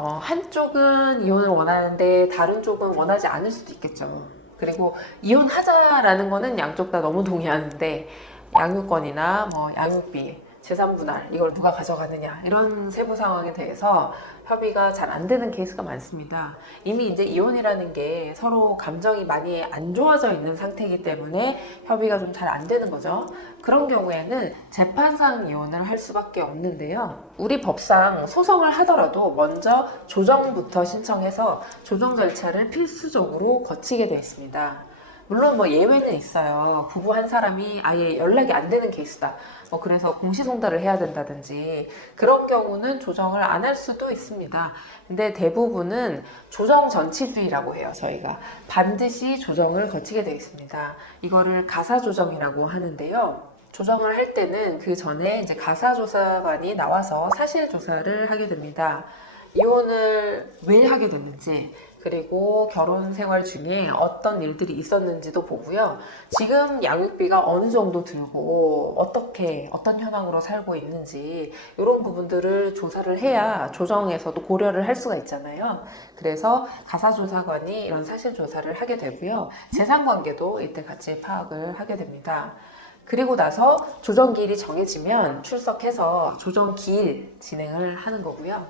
어, 한쪽은 이혼을 원하는데 다른 쪽은 원하지 않을 수도 있겠죠. 그리고 이혼하자라는 거는 양쪽 다 너무 동의하는데 양육권이나 뭐 양육비, 재산 분할 이걸 누가 가져가느냐 이런 세부 상황에 대해서 협의가 잘 안 되는 케이스가 많습니다. 이미 이제 이혼이라는 게 서로 감정이 많이 안 좋아져 있는 상태이기 때문에 협의가 좀 잘 안 되는 거죠. 그런 경우에는 재판상 이혼을 할 수밖에 없는데요. 우리 법상 소송을 하더라도 먼저 조정부터 신청해서 조정 절차를 필수적으로 거치게 되어 있습니다. 물론 뭐 예외는 있어요. 부부 한 사람이 아예 연락이 안 되는 케이스다. 뭐 그래서 공시송달을 해야 된다든지 그런 경우는 조정을 안 할 수도 있습니다. 근데 대부분은 조정 전치주의라고 해요. 저희가 반드시 조정을 거치게 되어 있습니다. 이거를 가사 조정이라고 하는데요. 조정을 할 때는 그 전에 이제 가사조사관이 나와서 사실 조사를 하게 됩니다. 이혼을 왜 하게 됐는지, 그리고 결혼 생활 중에 어떤 일들이 있었는지도 보고요. 지금 양육비가 어느 정도 들고, 어떻게, 어떤 현황으로 살고 있는지, 이런 부분들을 조사를 해야 조정에서도 고려를 할 수가 있잖아요. 그래서 가사조사관이 이런 사실 조사를 하게 되고요. 재산 관계도 이때 같이 파악을 하게 됩니다. 그리고 나서 조정기일이 정해지면 출석해서 조정기일 진행을 하는 거고요.